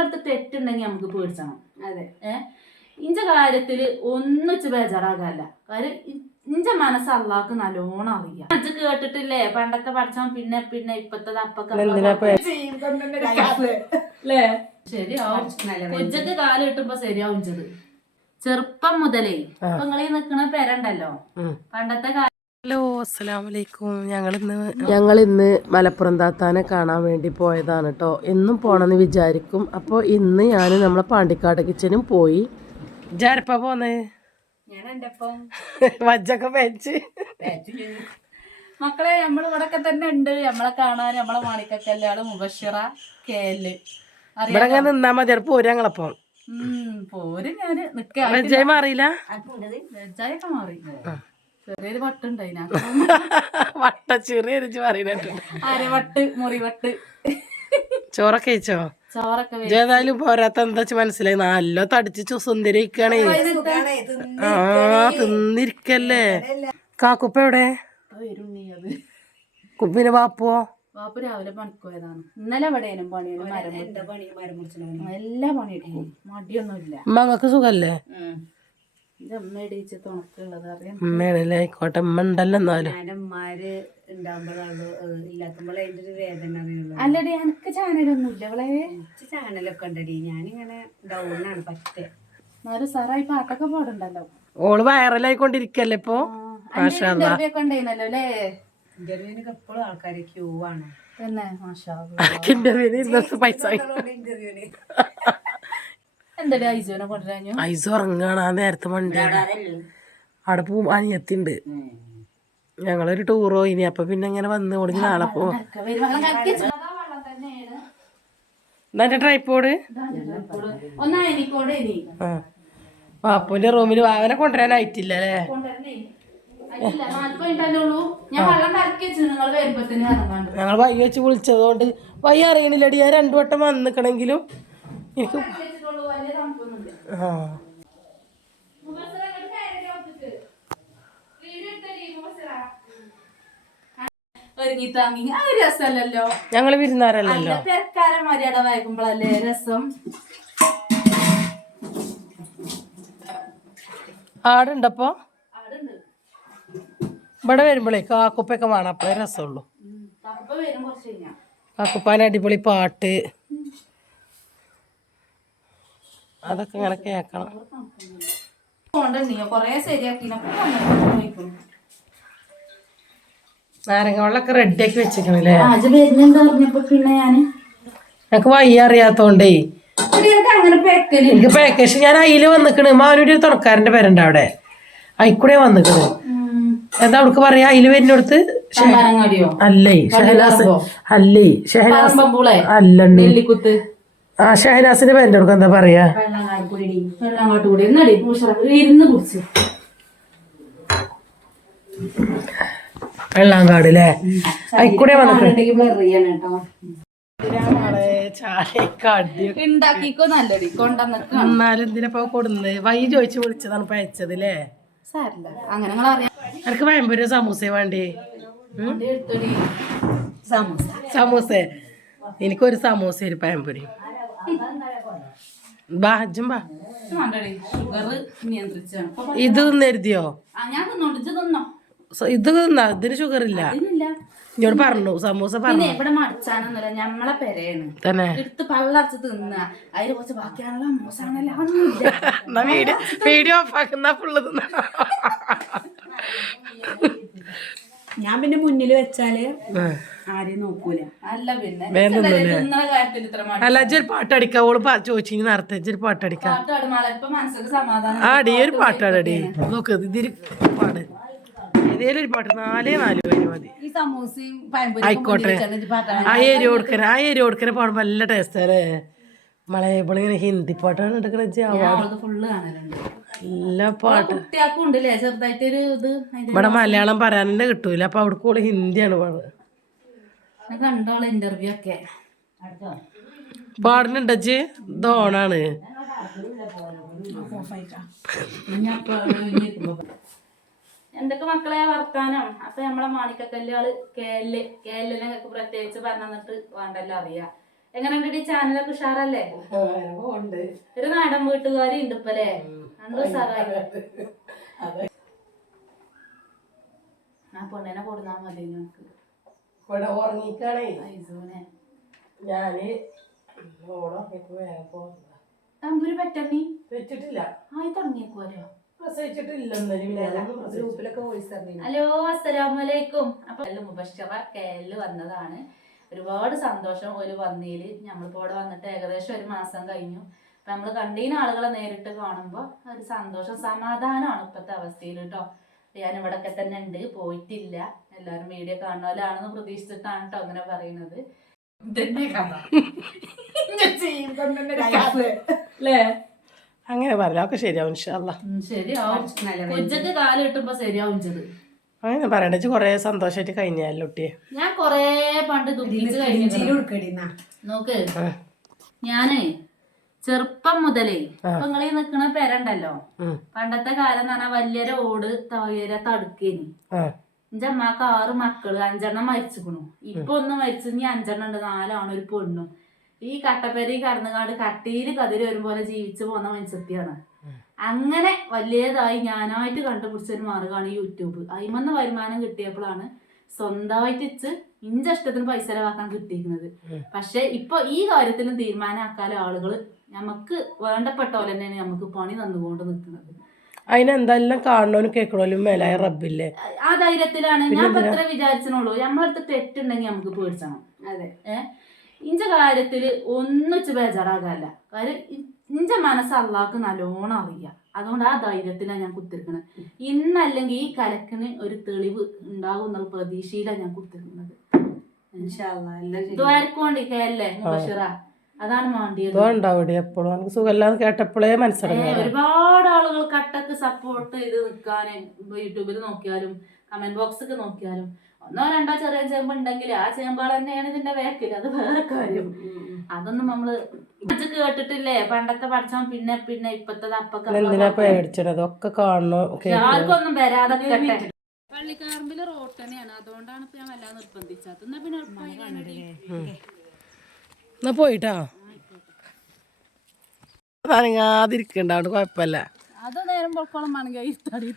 നമ്മളടുത്ത് തെറ്റുണ്ടെങ്കിൽ നമുക്ക് പേടിച്ചണം അതെ. ഏഹ് ഇഞ്ച കാര്യത്തിൽ ഒന്നിച്ച് ബേജാറാകാല്ല കാര്യം ഇഞ്ച മനസ്സ് അള്ളാക്ക് നല്ലോണം അറിയാം. അജ്ജ് കേട്ടിട്ടില്ലേ? പണ്ടത്തെ പഠിച്ചാൽ പിന്നെ പിന്നെ ഇപ്പത്തെ അപ്പൊക്കെ അല്ലേ? ശരിയാവും. കൊച്ചക്ക് കാൽ കിട്ടുമ്പോ ശരിയാവും ചെറുപ്പം മുതലേ. ഇപ്പൊ നിങ്ങളീ നിക്കണ പെരണ്ടല്ലോ പണ്ടത്തെ കാലം ഹലോ അസ്സലാമു അലൈക്കും ഞങ്ങളിന്ന് ഞങ്ങൾ ഇന്ന് മലപ്പുറം താത്താനെ കാണാൻ വേണ്ടി പോയതാണ് കേട്ടോ എന്നും പോണെന്ന് വിചാരിക്കും. അപ്പോൾ ഇന്ന് ഞാൻ നമ്മളെ പാണ്ടിക്കാട് കിച്ചനും പോയി. ജാരപ്പ പോന്നേ? ഞാൻ വജ്ജൊക്കെ വെച്ച് മക്കളെ നമ്മൾ ഇവിടൊക്കെ തന്നെ ഉണ്ട്. നമ്മളെ കാണാൻ നമ്മളെ മാണിക്കല്യാൾ മുബഷിറ കേൽ. ഇവിടെ നിന്നാ മതി. അവിടെ പോരാ ഞങ്ങളപ്പം. പോര് ഞാൻ. അറിയില്ല വെജായി മാറിയില്ല? വെജായൊക്കെ മാറി. ചെറിയൊരു വട്ടുണ്ട് വട്ട ചെറിയ രുചി പറയുന്നുണ്ട് അരവട്ട് മുറിവട്ട് ചോറൊക്കെ കഴിച്ചോ? ഏതായാലും പോരാത്ത എന്താ മനസ്സിലായി. നല്ല തടിച്ച് തിന്ന് ആ തിന്നിരിക്കല്ലേ. കാക്കുപ്പ എവിടെ? കുപ്പിന് വാപ്പോ? വാപ്പ് രാവിലെ പണിക്കോയതാണ് ഇന്നലെ എവിടെയും പണിയാണ് മരം എല്ലാ പണിയെടുക്കും മടിയൊന്നുമില്ല. മകക്ക് സുഖല്ലേ? ഇത് അമ്മ ഇടിച്ച് തുണക്കുള്ളത് അറിയാം. ഉമ്മയാണല്ലേ? ആയിക്കോട്ടെ. അമ്മ ഉണ്ടല്ലോ എന്നാലും അല്ലടി എനിക്ക് ചാനലൊന്നുമില്ല ഇവളെ? ചാനലൊക്കെ ഉണ്ടടി. ഞാനിങ്ങനെ ഡൗണാണ് പറ്റേ. എന്നാലും സാറായി പാട്ടൊക്കെ പാടുണ്ടല്ലോ? ഓൾ വൈറലായിക്കൊണ്ടിരിക്കല്ലേ ഇപ്പൊ? ഇന്റർവ്യൂവിനൊക്കെ എപ്പോഴും ആൾക്കാര് ക്യൂ ആണ്. ഇന്റർവ്യൂവിന് പൈസ ഇന്റർവ്യൂവിന് ഐസ് ഉറങ്ങാണ് ആ നേരത്തെ വണ്ടി അവിടെ പോ അനിയത്തിണ്ട്. ഞങ്ങളൊരു ടൂറോ ഇനി അപ്പൊ പിന്നെ ഇങ്ങനെ വന്ന് ഓടിഞ്ഞ് നാളെ പോ എന്നെ ട്രൈപ്പോഡ് പാപ്പുവിന്റെ റൂമിൽ വാവനെ കൊണ്ടുവരാനായിട്ടില്ല അല്ലേ? വരുമ്പത്തിന് ഇറങ്ങാണ്ട് ഞങ്ങൾ വൈ വെച്ച് വിളിച്ചതുകൊണ്ട് വൈ അറിയണില്ലടി. ഞാൻ രണ്ടു വട്ടം വന്നിക്കണെങ്കിലും എനിക്ക് രസമല്ലല്ലോ മര്യാദ വായിക്കുമ്പോഴല്ലേ രസം? ആടുണ്ടപ്പോ? ആടുണ്ട്. ഇവിടെ വരുമ്പോഴേ കാക്കുപ്പൊക്കെ വേണം അപ്പഴേ രസമുള്ളൂ. ആക്കുപ്പാൻ കാക്കുപ്പാൻ അടിപൊളി പാട്ട്. അതൊക്കെ ഇങ്ങനെ ചോദിക്കും നാരങ്ങ വെള്ളമൊക്കെ റെഡിയാക്കി വെച്ചേക്കണല്ലേ ഞങ്ങക്ക് വയ്യ അറിയാത്തോണ്ടേ. എനിക്ക് എനിക്ക് പാക്കേജ് ഞാൻ അയിൽ വന്നിക്കണ്. മാനൂര് തുണക്കാരന്റെ പേരുണ്ട് അവിടെ. അയിക്കൂടെ വന്നിക്കണ്. എന്താ അവൾക്ക് പറയാ? അയിൽ വരുന്നിടത്ത് അല്ലേ ഷഹലാസ് അല്ലേ ഷഹലാസ് അല്ലണ്ണി. ആ ഷഹനാസിന്റെ പേരുടെ അടുക്ക് എന്താ പറയാ? വെള്ളങ്ങാട്ട് കൂടി എന്നടി ഇരുന്ന് കുടിച്ച്. വെള്ളാങ്കാട് അല്ലേ അയിക്കൂടെ ഉണ്ടാക്കിക്കോ നല്ലടി. എന്തിനപ്പോ കൊടുന്നത്. വൈ ചോദിച്ചു വിളിച്ചതാണ് അല്ലേ അങ്ങനെ അറിയാൻ എനിക്ക് പഴംപൊരി സമൂസ വേണ്ടേ? സമൂസ. സമൂസ. എനിക്കൊരു സമൂസ ഒരു പഴംപൊരി ബാ അജ്ജും ബാ. ഇത് തിന്നരുതിയോ? ഇത് തിന്നാ. ഇതിന് ഷുഗർ ഇല്ല. ഞാൻ പറഞ്ഞു സമൂസ പറഞ്ഞു. ഇവിടെ മടിച്ചാനൊന്നുമില്ല ഞമ്മളെ പെരയാണ്. തന്നെ. എടുത്ത് പള്ളറച്ച് തിന്ന. അതിൽ കുറച്ച് ബാക്കിയാണല്ലോ മോശമാണല്ലോ വീഡിയോ വീഡിയോ ഓഫ് ആക്കുന്ന ഫുള്ള് തിന്ന. ഞാൻ പിന്നെ മുന്നിൽ വെച്ചാൽ ആരെയും നോക്കൂല. അല്ല പിന്നെ വേഗം കാര്യത്തിൽ ഇത്ര മടി അല്ല ഇജ്ജൊരു പാട്ടടിക്ക. ഓൾ ചോദിച്ചു നേരത്തെ ഇജ്ജൊരു പാട്ടടിക്ക. പാട്ടാട് മള ഇപ്പൊ മനസ്സിക്ക് സമാധാനം ആടി ഒരു പാട്ടാടടി നോക്ക് ഇതിരി പാട്. ഏതേലും ഒരു പാട്ട് നാലേ നാല് പേര് മതി. ഈ സമൂസയും ആയിക്കോട്ടെ. ആ ഏരിയ കൊടുക്കണ ആ ഏരിയ കൊടുക്കണ പാടുമ്പോ നല്ല ടേസ്റ്റ് അല്ലേ മളെ ഹിന്ദി പാട്ടാണ് എടുക്കണ അവളത് ഫുള്ള് കാണലുണ്ട്. നല്ല പാട്ട്. കുട്ടിയാക്കും ഉണ്ടല്ലേ? ചെറുതായിട്ടൊരു ഇത് അതിന്റെ ഇവിടെ മലയാളം പറയാൻ തന്നെ കിട്ടൂല. അപ്പൊ അവിടെ കൂടെ ഹിന്ദിയാണ് പാടുന്നത് ഞാൻ കണ്ടോളെ ഇന്റർവ്യൂ ഒക്കെ. പാടുന്നുണ്ട് അജ്ജ് ദോണാണ് എന്തൊക്കെ മക്കളെ വർത്താനം? അപ്പൊ നമ്മളെ മാണിക്കക്കല്ലുകൾ കേൽ കേലിനെ പ്രത്യേകിച്ച് പറഞ്ഞിട്ട് വേണ്ടല്ലോ അറിയാം. എങ്ങനെയുണ്ട് ഈ ചാനലൊക്കെ ഉഷാറല്ലേ? ഒരു നാടൻ വീട്ടുകാരി ഉണ്ട് ഇപ്പല്ലേ നല്ല ഉഷാറായി. ആ പെണ്ണിനെ കൊടുന്നാ മതി നിനക്ക്. ഇവിടെ ഉറങ്ങിക്കാണേ. ഐസൂനെ ഞാൻ ഓളൊക്കെ വേഗം പോകുന്നതാ തമ്പുരു പറ്റമ്മി വെച്ചിട്ടില്ല ആയി അറിഞ്ഞു ഹലോ അസ്സലാമലൈക്കും അപ്പൊ മുബഷറ കേരളിൽ വന്നതാണ്. ഒരുപാട് സന്തോഷം ഒരു വന്നതിൽ നമ്മളിപ്പോ ഇവിടെ വന്നിട്ട് ഏകദേശം ഒരു മാസം കഴിഞ്ഞു. അപ്പൊ നമ്മൾ കണ്ടീന ആളുകളെ നേരിട്ട് കാണുമ്പോൾ ഒരു സന്തോഷം സമാധാനമാണ് ഇപ്പോഴത്തെ അവസ്ഥയിൽ കേട്ടോ ഞാൻ ഇവിടൊക്കെ തന്നെ ഉണ്ട് പോയിട്ടില്ല. എല്ലാവരും വീഡിയോ കാണുന്നവരാണെന്ന് പ്രതീക്ഷിച്ചിട്ടാണ് കേട്ടോ അങ്ങനെ പറയുന്നത്. അല്ലേ അങ്ങനെ പറഞ്ഞു ഒക്കെ ശരിയാവും ശരിയാവും. ഉച്ചയ്ക്ക് കാൽ കിട്ടുമ്പോ ശരിയാവും അങ്ങനെ പറയണ്ട. കൊറേ സന്തോഷായിട്ട് കഴിഞ്ഞാലോ കുട്ടിയെ? ഞാൻ കൊറേ പണ്ട് ദുഃഖിച്ച് നോക്ക്. ഞാനേ ചെറുപ്പം മുതലേ ഇപ്പൊ നിങ്ങളീ നിക്കണ പെരണ്ടല്ലോ. പണ്ടത്തെ കാലം എന്ന് പറഞ്ഞാൽ വലിയൊരു ഓട് തവയര തടുക്കേനി. ആ. എന്റെ അമ്മയ്ക്ക് ആറ് മക്കൾ അഞ്ചെണ്ണം മരിച്ചിക്കണു. ഇപ്പൊ ഒന്ന് മരിച്ചു ഇനി അഞ്ചെണ്ണം ഉണ്ട് നാലാണ് ഒരു പെണ്ണും. ഈ കട്ടപ്പേരി കടന്നുകാട് കട്ടിയിൽ കതിര് പോലെ ജീവിച്ചു പോന്ന മനുഷ്യത്തിയാണ്. അങ്ങനെ വലിയതായി ഞാനായിട്ട് കണ്ടുപിടിച്ച ഒരു മാർഗമാണ് ഈ യൂട്യൂബ്. അയിമന്ന് വരുമാനം കിട്ടിയപ്പോഴാണ് സ്വന്തമായിട്ട് ഇച്ച് ഇഞ്ച ഇഷ്ടത്തിന് പൈസ ചെലവാക്കാൻ കിട്ടിയിരിക്കുന്നത്. പക്ഷെ ഇപ്പൊ ഈ കാര്യത്തിലും തീരുമാനമാക്കാൻ ആളുകൾ നമുക്ക് വേണ്ടപ്പെട്ട പോലെ തന്നെയാണ് നമുക്ക് പണി തന്നുകൊണ്ട് നിൽക്കുന്നത് അതിനെന്തെല്ലാം കാണണോനും കേൾക്കണോലും മേലായ റബ്ബില്ലേ? ആ ധൈര്യത്തിലാണ്. ഞാൻ എത്ര വിചാരിച്ചനുള്ളൂ നമ്മളടുത്ത് തെറ്റുണ്ടെങ്കിൽ നമുക്ക് പേടിച്ചണം അതെ. ഏഹ് ഇഞ്ച കാര്യത്തിൽ ഒന്നിച്ച് ബേജാറാകല്ല കാര്യം ഇഞ്ച മനസ്സ് അള്ളാക്ക് നല്ലോണം അറിയാം. അതുകൊണ്ട് ആ ധൈര്യത്തിലാണ് ഞാൻ കുത്തിരിക്കണത്. ഇന്നല്ലെങ്കിൽ ഈ കലക്കിന് ഒരു തെളിവ് ഉണ്ടാകും എന്നുള്ള പ്രതീക്ഷയിലാണ് ഞാൻ കുത്തിരിക്കുന്നത് ഇൻഷാല്ലേ എല്ലാം അതാണ് വേണ്ടിയത് ഉണ്ടാവിടെ എപ്പോഴും. നമുക്ക് സുഖമില്ലാന്ന് കേട്ടപ്പോഴേ മനസ്സിലായി ഒരുപാട് ആളുകൾ കട്ടക്ക് സപ്പോർട്ട് ചെയ്ത് നിൽക്കാൻ യൂട്യൂബിൽ നോക്കിയാലും കമന്റ് ബോക്സൊക്കെ നോക്കിയാലും. ഒന്നോ രണ്ടോ ചെറിയ ചേമ്പ് ഉണ്ടെങ്കിൽ ആ ചേമ്പാൾ തന്നെയാണ് ഇതിന്റെ വേക്കിൽ അത് വേറെ കാര്യം. അതൊന്നും നമ്മൾ ഇത് കേട്ടിട്ടില്ലേ? പണ്ടത്തെ പഠിച്ചാൽ പിന്നെ പിന്നെ ഇപ്പത്തത് അപ്പൊക്കെ ഒക്കെ കാണണോ? ആർക്കൊന്നും വരാതെ പള്ളിക്കാറമ്പിൽ റോഡ് തന്നെയാണ്. അതുകൊണ്ടാണ് ഇപ്പൊ ഞാൻ വല്ലാതെ നിർബന്ധിച്ചത്. എന്നാ പിന്നെ. എന്നാ പോയിട്ടാ? നനങ്ങാതിരിക്കണ്ട അവിടെ കുഴപ്പമില്ല. അത് നേരം പൊക്കോളം വേണമെങ്കിൽ ഇരുത്താടി.